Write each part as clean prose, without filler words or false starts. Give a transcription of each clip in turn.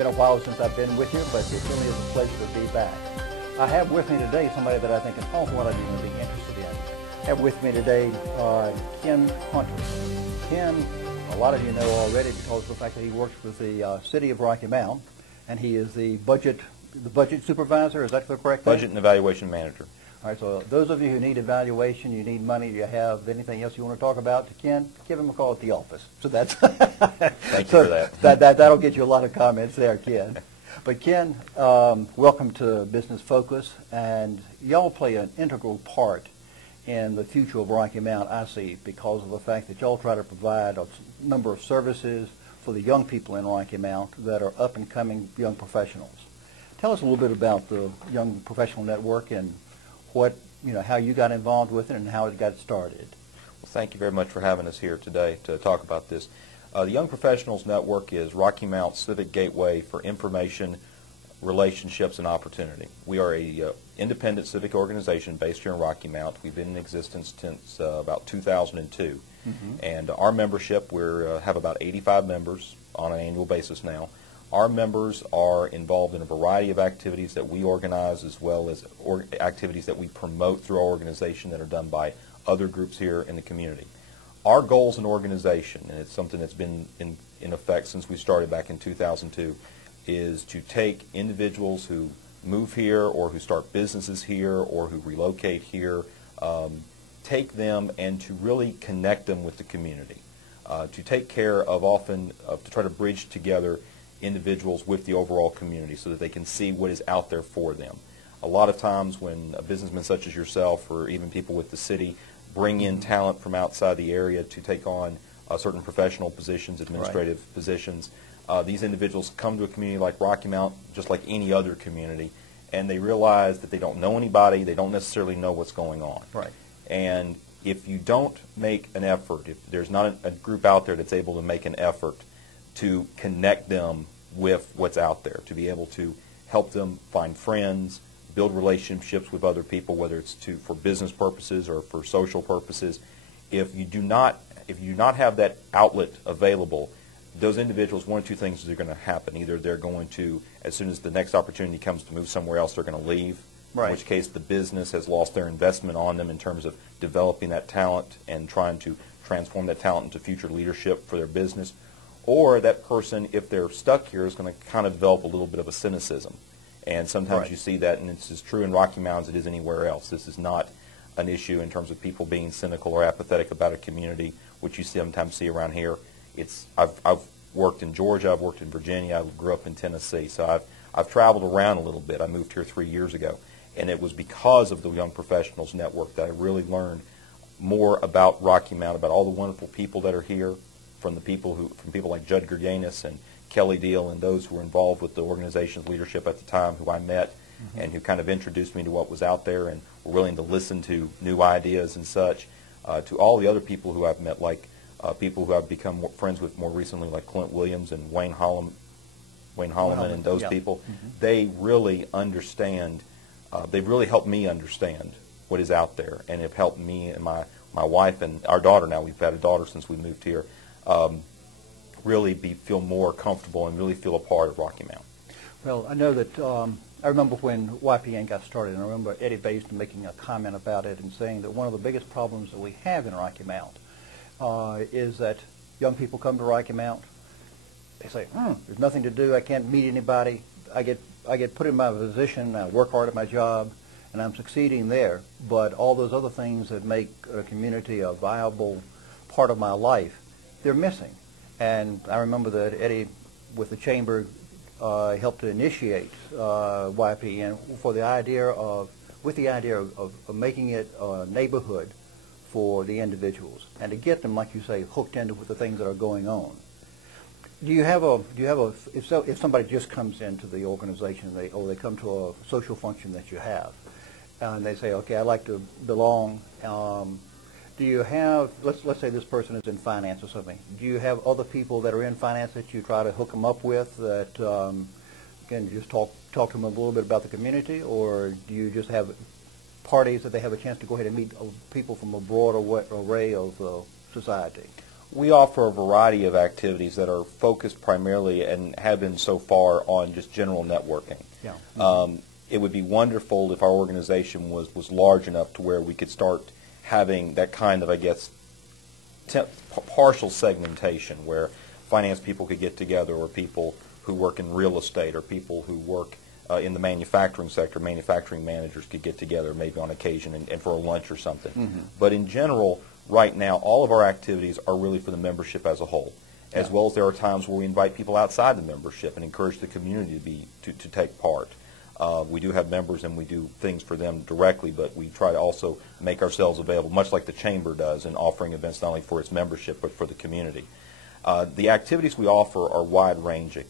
been a while since I've been with you, but it really is a pleasure to be back. I have with me today somebody that I think an awful lot of you will be interested in. I have with me today Ken Hunter. Ken, a lot of you know already because of the fact that he works with the City of Rocky Mount, and he is the budget supervisor. Is that the correct thing? Budget and evaluation manager. All right, so those of you who need evaluation, you need money, you have anything else you want to talk about to Ken, give him a call at the office. So that's Thank you for that. That'll get you a lot of comments there, Ken. But Ken, welcome to Business Focus, and y'all play an integral part in the future of Rocky Mount, I see, because of the fact that y'all try to provide a number of services for the young people in Rocky Mount that are up-and-coming young professionals. Tell us a little bit about the Young Professional Network and how you got involved with it and how it got started. Well, thank you very much for having us here today to talk about this. The Young Professionals Network is Rocky Mount's civic gateway for information, relationships, and opportunity. We are a independent civic organization based here in Rocky Mount. We've been in existence since about 2002. And our membership, we have about 85 members on an annual basis now. Our members are involved in a variety of activities that we organize, as well as activities that we promote through our organization that are done by other groups here in the community. Our goal as an organization, and it's something that's been in effect since we started back in 2002, is to take individuals who move here or who start businesses here or who relocate here, take them and to really connect them with the community, to take care of to try to bridge together individuals with the overall community so that they can see what is out there for them. A lot of times when a businessman such as yourself or even people with the city bring in talent from outside the area to take on certain professional positions, administrative positions, these individuals come to a community like Rocky Mount, just like any other community, and they realize that they don't know anybody, they don't necessarily know what's going on. Right. And if you don't make an effort, if there's not a group out there that's able to make an effort to connect them with what's out there, to be able to help them find friends, build relationships with other people, whether it's for business purposes or for social purposes. If you do not have that outlet available, those individuals, one or two things are going to happen. Either they're going to, as soon as the next opportunity comes to move somewhere else, they're going to leave, right. In which case the business has lost their investment on them in terms of developing that talent and trying to transform that talent into future leadership for their business. Or that person, if they're stuck here, is going to kind of develop a little bit of a cynicism. And sometimes right. you see that, and it's as true in Rocky Mount as it is anywhere else. This is not an issue in terms of people being cynical or apathetic about a community, which you sometimes see around here. I've worked in Georgia, I've worked in Virginia, I grew up in Tennessee, so I've traveled around a little bit. I moved here 3 years ago, and it was because of the Young Professionals Network that I really learned more about Rocky Mount, about all the wonderful people that are here, from people like Judd Gerganis and Kelly Deal and those who were involved with the organization's leadership at the time, who I met and who kind of introduced me to what was out there and were willing to listen to new ideas and such, to all the other people who I've met, like people who I've become friends with more recently, like Clint Williams and Wayne Holloman and those people. They really understand, they've really helped me understand what is out there, and have helped me and my wife and our daughter now, we've had a daughter since we moved here, really feel more comfortable and really feel a part of Rocky Mount. Well, I know that I remember when YPN got started, and I remember Eddie Basin making a comment about it and saying that one of the biggest problems that we have in Rocky Mount is that young people come to Rocky Mount, they say, there's nothing to do, I can't meet anybody, I get put in my position, I work hard at my job, and I'm succeeding there, but all those other things that make a community a viable part of my life, they're missing. And I remember that Eddie, with the Chamber, helped to initiate YPN with the idea of making it a neighborhood for the individuals, and to get them, like you say, hooked into with the things that are going on. If somebody just comes into the organization, they come to a social function that you have, and they say, okay, I'd like to belong. Do you have, let's say this person is in finance or something, do you have other people that are in finance that you try to hook them up with that can just talk to them a little bit about the community, or do you just have parties that they have a chance to go ahead and meet people from a broad array of society? We offer a variety of activities that are focused primarily and have been so far on just general networking. Yeah. It would be wonderful if our organization was large enough to where we could start having that kind of, I guess, partial segmentation where finance people could get together, or people who work in real estate, or people who work in the manufacturing sector, manufacturing managers could get together maybe on occasion and for a lunch or something. Mm-hmm. But in general, right now, all of our activities are really for the membership as a whole, as well as there are times where we invite people outside the membership and encourage the community to take part. We do have members and we do things for them directly, but we try to also make ourselves available, much like the Chamber does, in offering events not only for its membership but for the community. The activities we offer are wide-ranging.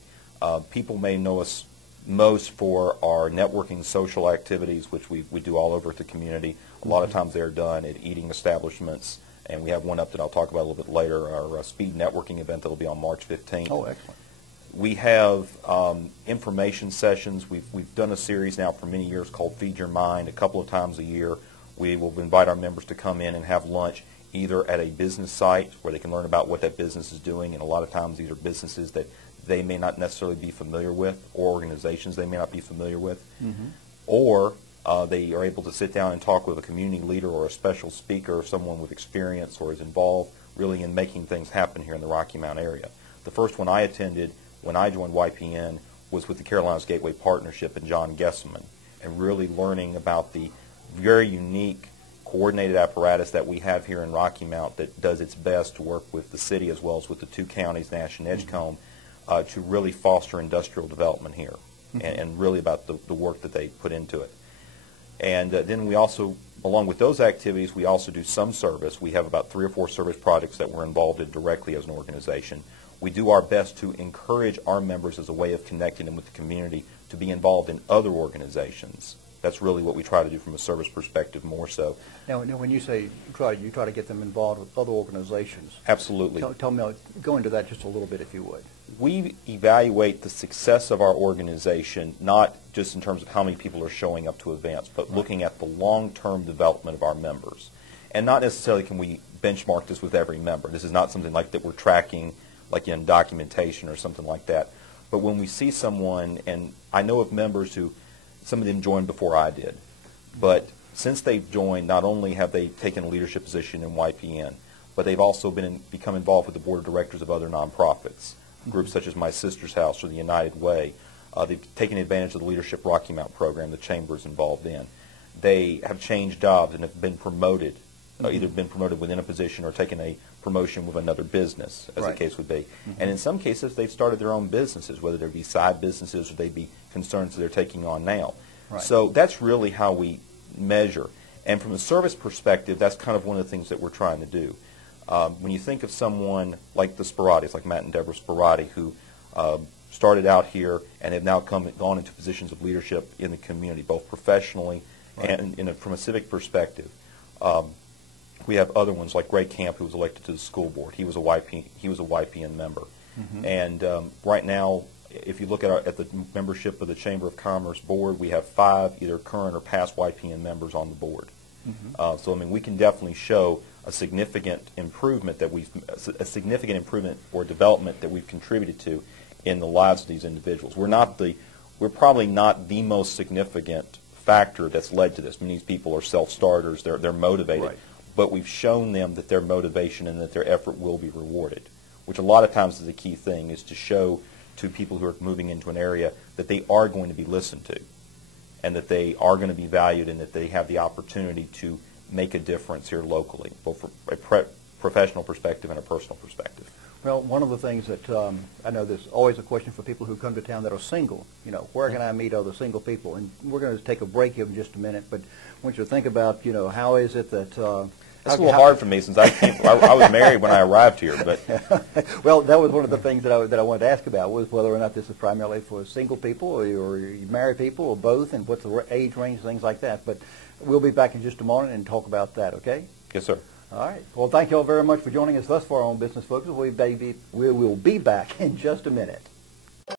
People may know us most for our networking social activities, which we do all over the community. A lot of times they're done at eating establishments, and we have one up that I'll talk about a little bit later, our speed networking event that will be on March 15th. Oh, excellent. We have information sessions. We've done a series now for many years called Feed Your Mind. A couple of times a year, we will invite our members to come in and have lunch either at a business site where they can learn about what that business is doing, and a lot of times these are businesses that they may not necessarily be familiar with, or organizations they may not be familiar with, or they are able to sit down and talk with a community leader or a special speaker or someone with experience or is involved really in making things happen here in the Rocky Mount area. The first one I attended when I joined YPN was with the Carolinas Gateway Partnership and John Gesselman, and really learning about the very unique coordinated apparatus that we have here in Rocky Mount that does its best to work with the city as well as with the two counties, Nash and Edgecombe, to really foster industrial development here, and really about the work that they put into it. And then we also, along with those activities, we also do some service. We have about 3 or 4 service projects that we're involved in directly as an organization. We do our best to encourage our members as a way of connecting them with the community to be involved in other organizations. That's really what we try to do from a service perspective more so. Now when you say you try to get them involved with other organizations. Absolutely. Tell me, go into that just a little bit if you would. We evaluate the success of our organization not just in terms of how many people are showing up to events, but looking at the long-term development of our members. And not necessarily can we benchmark this with every member. This is not something like that we're tracking like in documentation or something like that. But when we see someone, and I know of members who, some of them joined before I did, but since they've joined, not only have they taken a leadership position in YPN, but they've also become involved with the board of directors of other nonprofits, groups such as My Sister's House or the United Way. They've taken advantage of the Leadership Rocky Mount program the Chamber is involved in. They have changed jobs and have been promoted, either been promoted within a position or taken a promotion with another business, as the case would be. And in some cases, they've started their own businesses, whether they be side businesses or they be concerns that they're taking on now. So that's really how we measure. And from a service perspective, that's kind of one of the things that we're trying to do. When you think of someone like the Spiratis, like Matt and Deborah Spirati, who started out here and have now gone into positions of leadership in the community, both professionally and from a civic perspective. We have other ones like Ray Camp, who was elected to the school board. He was a YPN member. And right now, if you look at the membership of the Chamber of Commerce board, we have 5 either current or past YPN members on the board. So I mean, we can definitely show a significant improvement or development that we've contributed to in the lives of these individuals. We're probably not the most significant factor that's led to this. I mean, these people are self-starters. They're motivated. But we've shown them that their motivation and that their effort will be rewarded, which a lot of times is a key thing, is to show to people who are moving into an area that they are going to be listened to and that they are going to be valued and that they have the opportunity to make a difference here locally, both from a professional perspective and a personal perspective. Well, one of the things that I know there's always a question for people who come to town that are single. You know, where can I meet other single people? And we're going to take a break here in just a minute, but I want you to think about, you know, how is it that... That's a little hard for me since I was married when I arrived here. But well, that was one of the things that I wanted to ask about, was whether or not this is primarily for single people or married people or both, and what's the age range, things like that. But we'll be back in just a moment and talk about that, okay? Yes, sir. All right. Well, thank you all very much for joining us thus far on Business Focus. We will be back in just a minute.